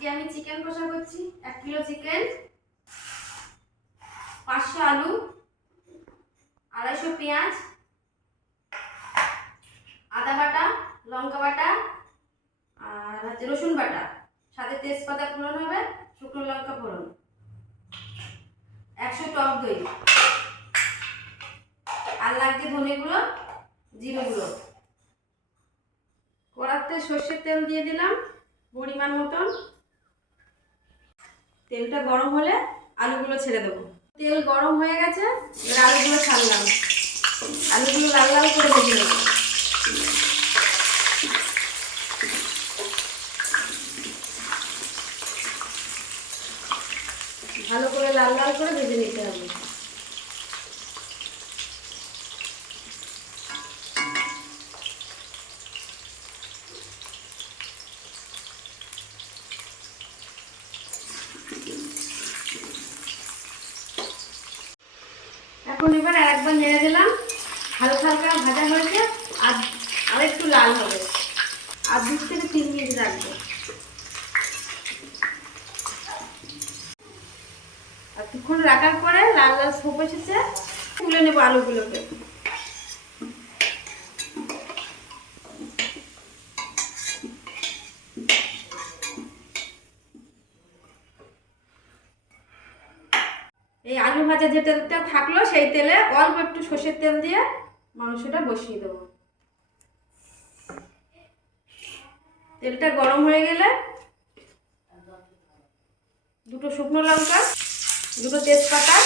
আজকে আমি চিকেন কষা করছি। 1 কিলো চিকেন, 500 আলু, 250 পেঁয়াজ, আদা বাটা, লঙ্কা বাটা আর রসুন বাটা, সাথে তেজপাতা ফোড়ন হবে, শুকনো লঙ্কা ফোড়ন, 100 টক দই আর লাগছে ধনে গুঁড়ো, জিরে গুঁড়ো। কড়াতে সর্ষের তেল দিয়ে দিলাম পরিমাণ মতন। তেলটা গরম হলে আলুগুলো ছেড়ে দেবো। তেল গরম হয়ে গেছে, এবার আলুগুলো ছাড়লাম। আলুগুলো লাল লাল করে ভেজে নেব। ভালো করে লাল লাল করে ভেজে নিতে হবে। এখন এবার আরেকবার নেড়ে দিলাম। হালকা হালকা ভাজা হয়েছে, আর একটু লাল হবে। আর 2 থেকে 3 মিনিট রাখবো। আর কিছুক্ষণ রাখার পরে লাল লাল ছোপ এসেছে, তুলে নেবো আলুগুলোকে। এই আলু ভাজা যে তেলটা থাকলো সেই তেলে অল্প একটু সর্ষের তেল দিয়ে মাংসটা বসিয়ে দেবো। তেলটা গরম হয়ে গেলে 2টো শুকনো লঙ্কা, 2টো তেজপাতা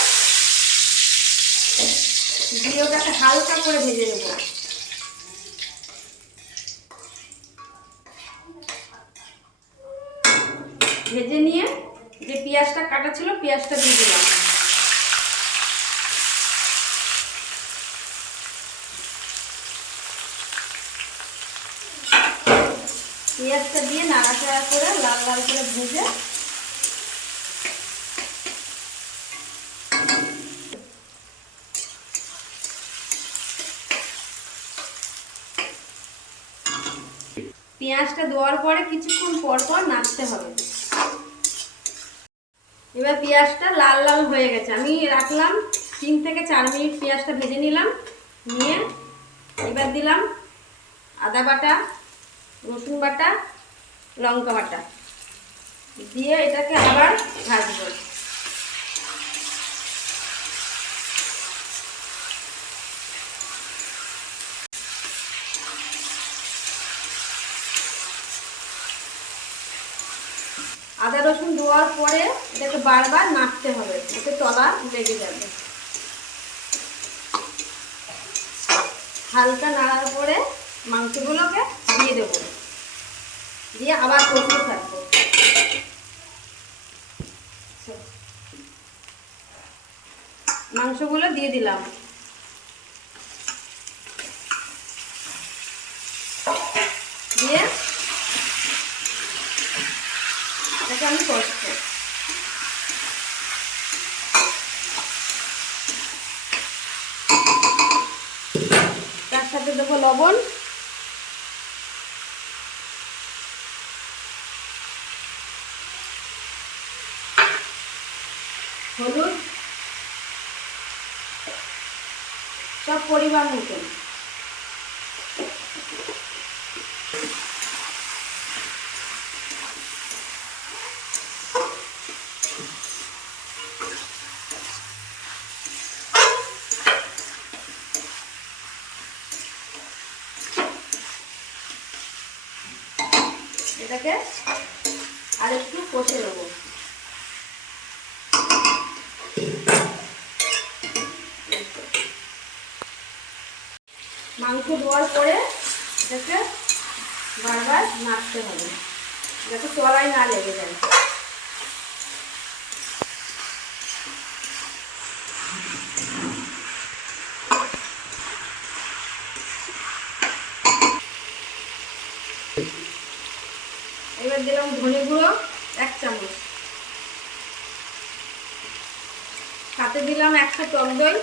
দিয়ে ওটাকে হালকা করে ভেজে নেব। ভেজে নিয়ে যে পেঁয়াজটা কাটা ছিল পেঁয়াজটা দিয়ে দিলাম। পেঁয়াজটা দিয়ে নাড়াচাড়া করে লাল লাল করে ভেজে পেঁয়াজটা দেওয়ার পরে কিছুক্ষণ পর পর নাড়তে হবে। এবার পেঁয়াজটা লাল লাল হয়ে গেছে, আমি রাখলাম 3 থেকে 4 মিনিট। পেঁয়াজটা ভেজে নিলাম, নিয়ে এবার দিলাম আদা বাটা, রসুন বাটা, লঙ্কা বাটা দিয়ে এটাকে আবার ভাজবো। আদা রসুন দেওয়ার পরে এটাকে বারবার নাড়তে হবে, এতে তলা লেগে যাবে। হালকা নাড়ার পরে মাংসগুলোকে দিয়ে দেবো, দিয়ে আবার কষতে থাকবো। মাংসগুলো দিয়ে দিলাম, দিয়ে এটাকে আমি কষবো। তার সাথে দেবো লবণ, হলুদ, সব পরিমাণ মতন। এটাকে আরেকটু কষে নেবো। মাংস ধোয়ার পরে এটাকে বারবার নাড়তে হবে যাতে তলায় না লেগে যায়। এবার দিলাম ধনে গুঁড়ো 1 চামচ, সাথে দিলাম 100 টক দই,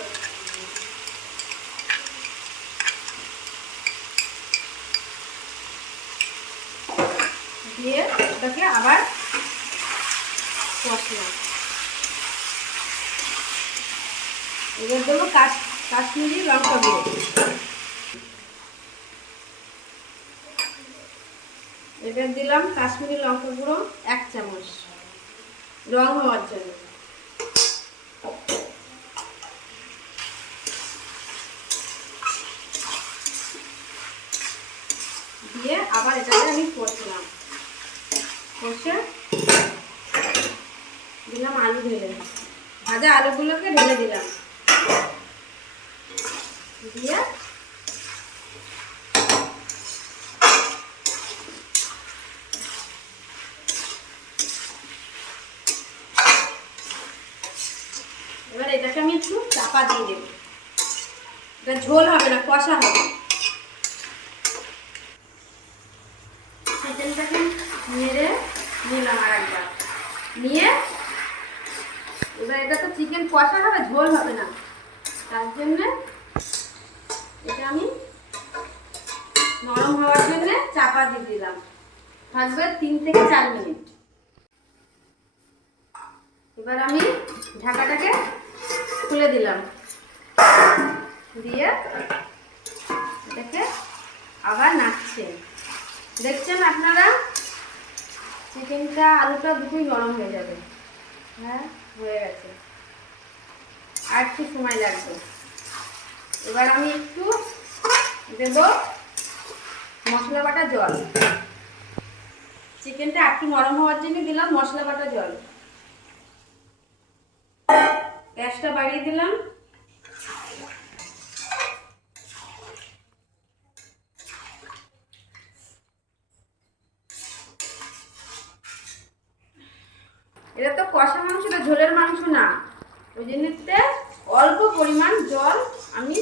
দিয়ে ওটাকে আবার মশলা। এবার দেবো কাশ্মীরি লঙ্কা গুঁড়ো। এবার দিলাম কাশ্মীরি লঙ্কা গুঁড়ো 1 চামচ রং হওয়ার জন্য। দিয়ে আবার এটাকে আমি কষলাম, কষে দিলাম আলু ঢেলে, ভাজা আলুগুলোকে ঢেলে দিলাম, দিয়ে এবার এটাকে আমি একটু চাপা দিয়ে দেবো। এটা ঝোল হবে না, কষা হবে। চিকেনটাকে নেড়ে নিলাম আর একবার, নিয়ে এবার এটা তো চিকেন কষা হবে, ঝোল হবে না, তার জন্যে এটা আমি নরম হওয়ার জন্যে চাপা দিয়ে দিলাম। থাকবে 3 থেকে 4 মিনিট। এবার আমি ঢাকাটাকে খুলে দিলাম, দিয়ে এটাকে আবার নাড়ছে। দেখছেন আপনারা, চিকেনটা আলুটা দুটোই নরম হয়ে যাবে। হ্যাঁ, হয়ে গেছে, আর একটু সময় লাগবে। এবার আমি একটু দেব মশলা বাটা জল। চিকেনটা একটু নরম হওয়ার জন্য দিলাম মশলা বাটা জল। গ্যাসটা বাড়িয়ে দিলাম। এটা তো কষা মাংস, এটা ঝোলের মাংস না, ওই জন্যতে অল্প পরিমাণ জল আমি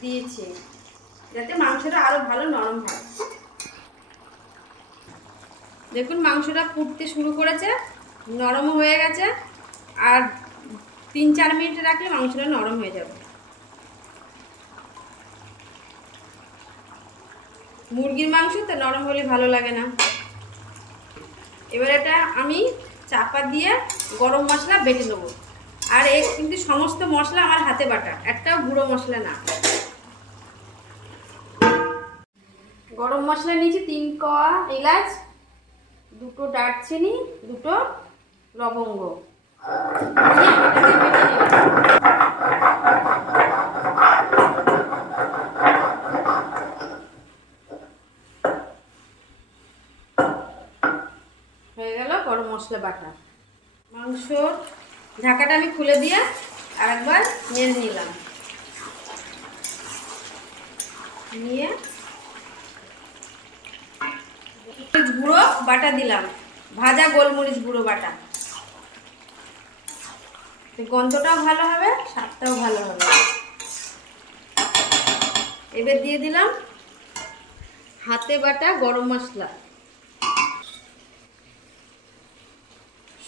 দিয়েছি, যাতে মাংসটা আরো ভালো নরম হয়। দেখুন মাংসটা ফুটতে শুরু করেছে, নরম হয়ে গেছে, আর 3-4 মিনিট রাখলে মাংসটা নরম হয়ে যাবে। মুরগির মাংস তো নরম হলে ভালো লাগে না। এবার এটা আমি চাপা দিয়ে গরম মশলা বেটে নেবো। আর এই কিন্তু সমস্ত মশলা আমার হাতে বাটা, একটাও গুঁড়ো মশলা না। গরম মশলা নিয়েছি 3 কোয়া এলাচ, 2টো দারচিনি, 2টো লবঙ্গ। হয়ে গেল গরম মশলা বাটা। মাংস ঢাকাটা আমি খুলে দিয়ে আরেকবার নেড়ে নিলাম, নিয়ে গুঁড়ো বাটা দিলাম, ভাজা গোলমরিচ গুঁড়ো বাটা। গন্ধটাও ভালো হবে, স্বাদটাও ভালো হবে। এবার দিয়ে দিলাম হাতে বাটা গরম মশলা।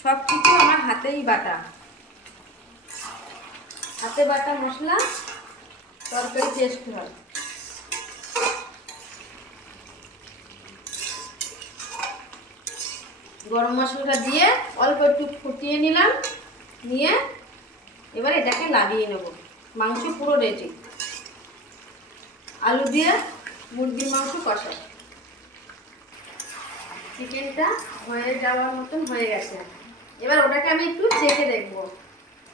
সব কিছু আমার হাতেই বাটা, হাতে বাটা মশলা তরকারি টেস্ট হয়। গরম মশলাটা দিয়ে অল্প একটু ফুটিয়ে নিলাম, নিয়ে এবার এটাকে লাগিয়ে নেব। মাংস পুরো রেডি। আলু দিয়ে মুরগির মাংস কষা। চিকেনটা হয়ে যাওয়ার মতন হয়ে গেছে। এবার ওটাকে আমি একটু চেখে দেখব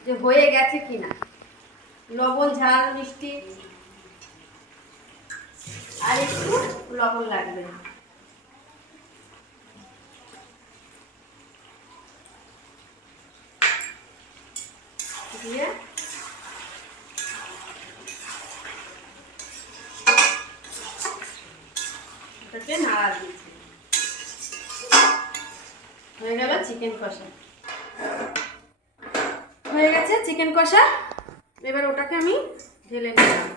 যে হয়ে গেছে কিনা। লবণ, ঝাল, মিষ্টি আর একটু লবণ লাগবে। দিয়ে ওটাকে নাড়া দিচ্ছি। হয়ে গেল চিকেন কষা, হয়ে গেছে চিকেন কষা। এবার ওটাকে আমি ঢেলে নিলাম।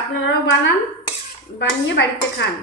আপনারাও বানিয়ে বাড়িতে খান।